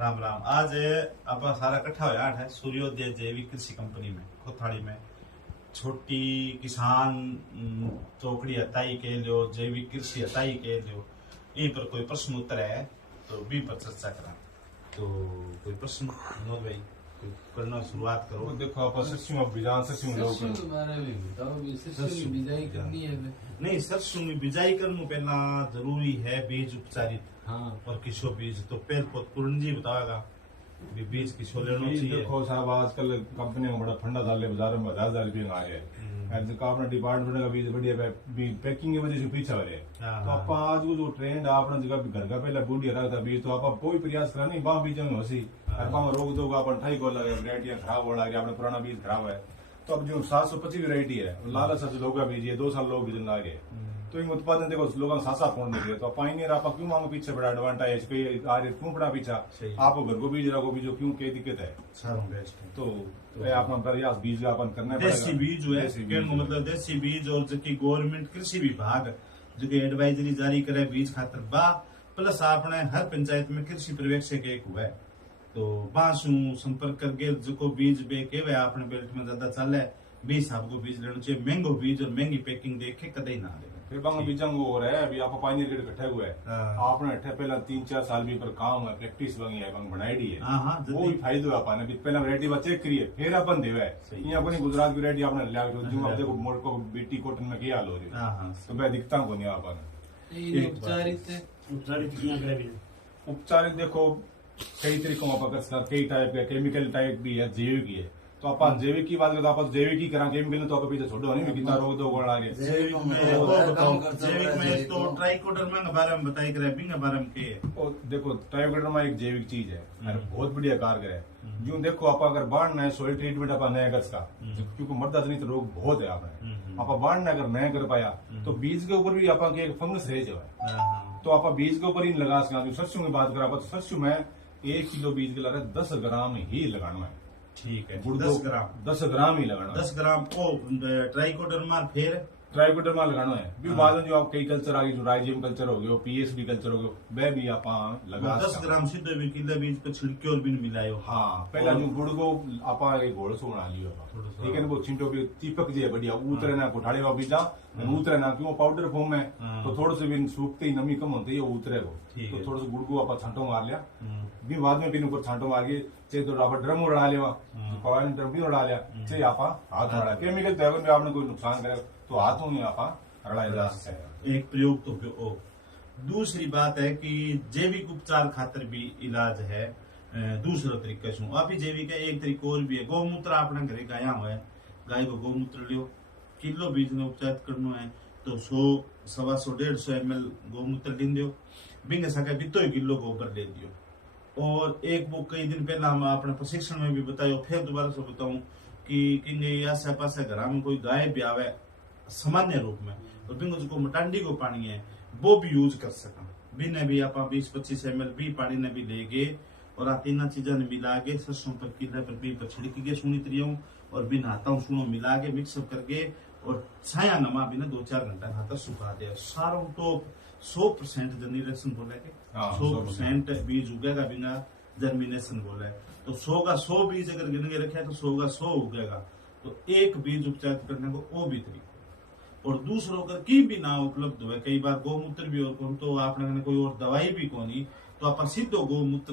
राम राम। आज आप सारा इकट्ठा होया है सूर्योदय जैविक कृषि कंपनी में कोथाड़ी में छोटी किसान चौकड़ी हताई के लियो जैविक कृषि हताई के लियो इन पर कोई प्रश्न उत्तर है तो भी पर चर्चा करा। तो कोई प्रश्न विनोद भाई कोई करना शुरुआत करो। देखो आप सरसों में बिजान सरसों लोग बिजाई करनी है नहीं सरसों में बिजाई करने पहला जरूरी है बीज उपचारित हाँ और किसो बीज तो पहले पूर्ण जी बताएगा बीज किसो लेना चाहिए। देखो साहब आजकल कंपनियों में बड़ा फंडा डाले बाजार में 10,000 रुपये में आ रहे हैं। अपना डिपार्टमेंट का बीज बढ़िया पैकिंग की वजह से पीछे हो रहे हैं। तो आप आज वो जो ट्रेंड आपने जगह घर का पहले बूढ़ी रहा था बीज तो आप कोई प्रयास करा नहीं बाह बीजों में हसी रोक दो आप 28 को लगे वैरायटियां खराब हो लगे आपने पुराना बीज खराब है। तो अब जो 725 वैरायटी है लाला सबसे लोग बीज है 2 साल लोग बीज लागे तो इन उत्पादन देखो लोगों ने सासा फोन लगे तो पाइनियर आप क्यों मांगो पीछे बड़ा एडवांटेज पे आ रहे क्यों बड़ा पीछा आप घर को बीज रखो बीजो क्यों क्या दिक्कत है सारों बेस्ट है। तो अपना प्रयास बीज का अपन करना देसी बीज जो है मतलब देसी बीज और जो गवर्नमेंट कृषि विभाग जो एडवाइजरी जारी करे बीज खातर बा प्लस आपने हर पंचायत में कृषि पर्यवेक्षक एक हुआ है तो बासू संपर्क करके जो बीज बेके वे आपने बेल्ट में ज्यादा चल है बीज आपको बीज लेना चाहिए महंगो बीज और महंगी पैकिंग देखे कदे ना ले फिर बंग बीजंग हो रहा है अभी आप पाइनियर गेट इकट्ठे हुए हैं आपने अट्ठे पहला 3-4 साल भी पर काम है प्रैक्टिस बंगी है बंग बनाई दी है वो ही फायदो है अपन अभी पहला वैरायटी बा चेक करिए फिर अपन देवे यहाँ अपनी गुजरात की वैरायटी आपने लिया जो आप देखो मोड़ को बीटी कॉटन में क्या हाल हो रही है तो मैं दिखता हूँ नहीं अपन उपचारित देखो कई तरीकों का कर कई टाइप के केमिकल टाइप भी है जैविक भी है तो अपन जैविक की बात करते आप जैविक ही करा केमिकल तो आप पीछे छोड़ो नहीं कितना रोग दो गोड़ आगे जैविक में तो ट्राइकोडर्मा के बारे में बताई करे बिंग बारे में के देखो ट्राइकोडर्मा एक जैविक चीज है बहुत बढ़िया कारगर है यूं देखो आप अगर बाढ़ है सोइल ट्रीटमेंट अपन नया गज का क्योंकि मर्दा जनित रोग बहुत है आपने आप बाढ़ अगर नया कर पाया तो बीज के ऊपर भी आप एक फंगस रह जाए तो आप बीज के ऊपर ही लगा सका सरसों की बात करा तो सरसों में 1 किलो बीज के लगा 10 ग्राम ही लगाना है। ठीक है 10 ग्राम ही लगाना 10 ग्राम को ट्राइकोडर्मा फिर ट्राइकोडर्मा लगाना है भी बाद में जो आप कई कल्चर आ गए जो राइजियम कल्चर हो गयो पीएसबी कल्चर हो गयो वह भी आप लगा 10 ग्राम सीधे भी किलो बीज पे छिड़के और भी मिलायो। हाँ पहला जो गुड़ को आप एक घोड़ सो बना लियो ठीक है ना वो छिंटो भी चिपक जाए बढ़िया उतरे ना कोठाड़े में बीजा उतरे ना क्यों पाउडर फॉर्म में तो थोड़ा से भी सूखते ही नमी कम होती है उतरे वो तो थोड़ा सा गुड़ को आप छांटो मार लिया भी बाद में भी ऊपर छांटो मार के चाहे तो आप ड्रम उड़ा लिया पवान ड्रम भी उड़ा लिया चाहे आप हाथ उड़ा केमिकल तो अगर आपने कोई नुकसान करे तो हाथों में आप रड़ाई जा सकते एक प्रयोग तो दूसरी बात है कि जैविक उपचार खातर भी इलाज है दूसरा तरीका से आप ही जैविक है एक तरीका और भी है गौमूत्र अपने घरे गाया हुआ है गाय को गौमूत्र लियो किलो बीज ने उपचार करना है तो 100-125 ml गौमूत्र ले दियो बिंग सके बितो किलो गोबर ले दियो। और एक वो कई दिन पहला हम अपने प्रशिक्षण में भी बतायो फिर दोबारा से बताऊं कि आसे पास घर में कोई गाय भी आवे सामान्य रूप में और बिंग उसको मटांडी को पानी है वो भी यूज कर सका बिना भी आप 20-25 ml भी पानी ने भी लेगे और आ तीन चीजा ने मिला के सरसों पर किले पर भी छिड़की के सुनी त्रियों और बिन हाथों सुनो मिला के मिक्सअप करके और छाया नमा बिना 2-4 घंटा हाथ सुखा दे सारों तो 100% जनरेशन बोले के 100% बीज उगेगा बिना जर्मिनेशन बोले तो 100 का 100 बीज अगर गिन के रखे तो 100 का 100 उगेगा तो एक बीज उपचार करने को वो भी तरीका और दूसरों अगर की भी ना उपलब्ध हुए कई बार गौमूत्र भी और कौन तो आपने कोई और दवाई भी कोनी तो आप सीधो गौमूत्र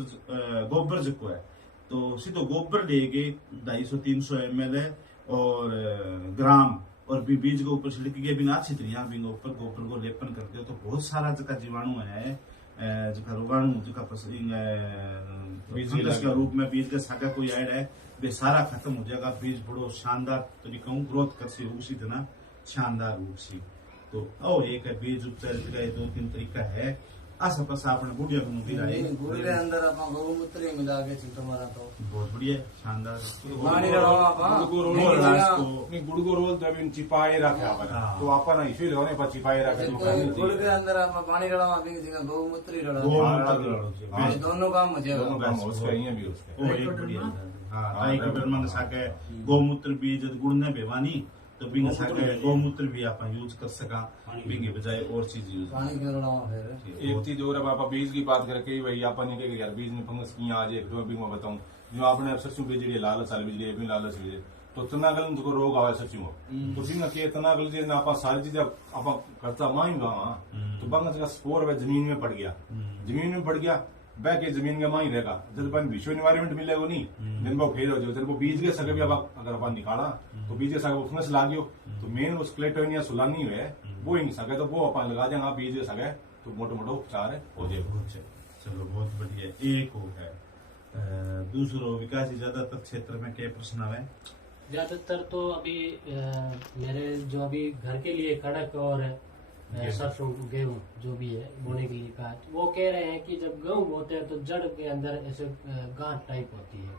गोबर जो है तो सीधो गोबर लेके 250-300 ml है और ग्राम और भी बीज के ऊपर छिड़क के बिना अच्छी तरह भी ऊपर गोबर को लेपन करते हो तो बहुत सारा जगह जीवाणु है जगह रोगाणु जगह फंगस के रूप में बीज के साका कोई ऐड है वे सारा खत्म हो जाएगा बीज बड़ो शानदार तरीका ग्रोथ कर सी उसी तरह शानदार रूप सी तो और एक है बीज उपचार का 2-3 तरीका है आसा पासा अपने बुढ़िया को भी रहे गुड़ के अंदर अपन गौमूत्र मिला के छिटो मारा तो बहुत बढ़िया शानदार पानी रड़ावा गुड़ को रोल जब इन चिपाए रखे तो अपन इसे लगाने पर चिपाए रखे गुड़ के अंदर अपन पानी रड़ावा भी जगह गौमूत्र रड़ा दोनों काम हो जाएगा दोनों काम उसका ही भी उसका ओ एक बढ़िया हां आई के साके गौमूत्र बीज गुड़ ने बेवानी तो बिंग सके गौमूत्र भी आप यूज कर सका बिंग बजाय और चीज यूज पानी के लड़ावा फिर एक चीज और अब आप बीज की बात करके भाई अपन ने यार बीज में फंगस की आज एक दो भी मैं बताऊं जो आपने सरसों बीजड़ी लाल साल बीजड़ी भी लाल बीजड़ी तो तनागल में रोग आवे सरसों तो बिंग के तनागल जे आप सारी चीजें आप करता माएंगा तो बंग का स्पोर वे जमीन में पड़ गया बह के जमीन का माही रहेगा जब अपन विश्व एनवायरमेंट मिलेगा नहीं दिन वो फेल हो जाओ जब वो बीज के सके भी अब अगर अपन निकाला तो बीज के सके फंगस लागियो तो मेन उस क्लेटोनिया सुलानी है वो ही नहीं सके तो वो अपन लगा देंगे बीज के सके तो मोटे मोटे उपचार है हो जाए। चलो बहुत बढ़िया। एक हो है दूसरो विकास ज्यादातर क्षेत्र में क्या प्रश्न है? ज्यादातर तो अभी मेरे जो अभी घर के लिए कड़क और सरसों गेहूं जो भी है बोने के लिए कहा वो कह रहे हैं कि जब गेहूं बोते हैं तो जड़ के अंदर ऐसे गांठ टाइप होती है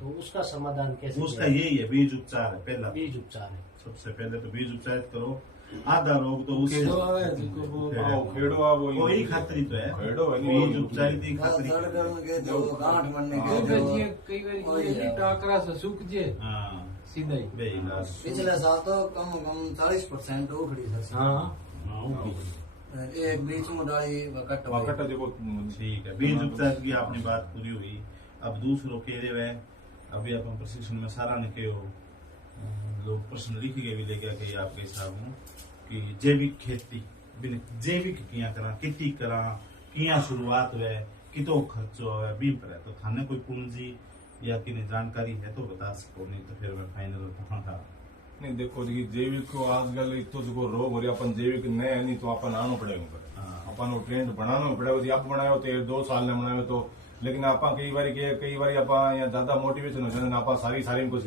तो उसका समाधान कैसे? उसका यही है बीज उपचार है। पहला बीज उपचार है सबसे पहले तो बीज उपचार करो। आधा रोग तो उससे कोई खतरी तो है बीज उपचारित ही खतरी जड़ गलन के जो गांठ बनने के कई बार ये टाकरा से सूख जे हाँ सीधा ही पिछले साल तो कम 40% उखड़ी सर। हाँ एक बीच में डाली कट ठीक है। बीज उपचार की आपने बात पूरी हुई। अब दूसरों के लिए अभी अपन प्रशिक्षण में सारा ने के लोग प्रश्न लिख के भी लेके आके आपके हिसाब में कि जैविक खेती जैविक किया करा कितनी करा किया शुरुआत हुए कितो खर्चो है बीम पर है तो थाने कोई पूंजी या किन्हें जानकारी है तो बता सको नहीं तो फिर मैं फाइनल था नहीं देखो देखिए जैविक को आजकल तो जो रोग हो रही अपन जैविक नए नहीं तो अपन आना पड़ेगा अपन वो ट्रेंड बनाना पड़ेगा आप बनाए तो 2 साल ने बनाए तो लेकिन आप कई बार अपन यहाँ ज्यादा मोटिवेशन हो जाए आप सारी कुछ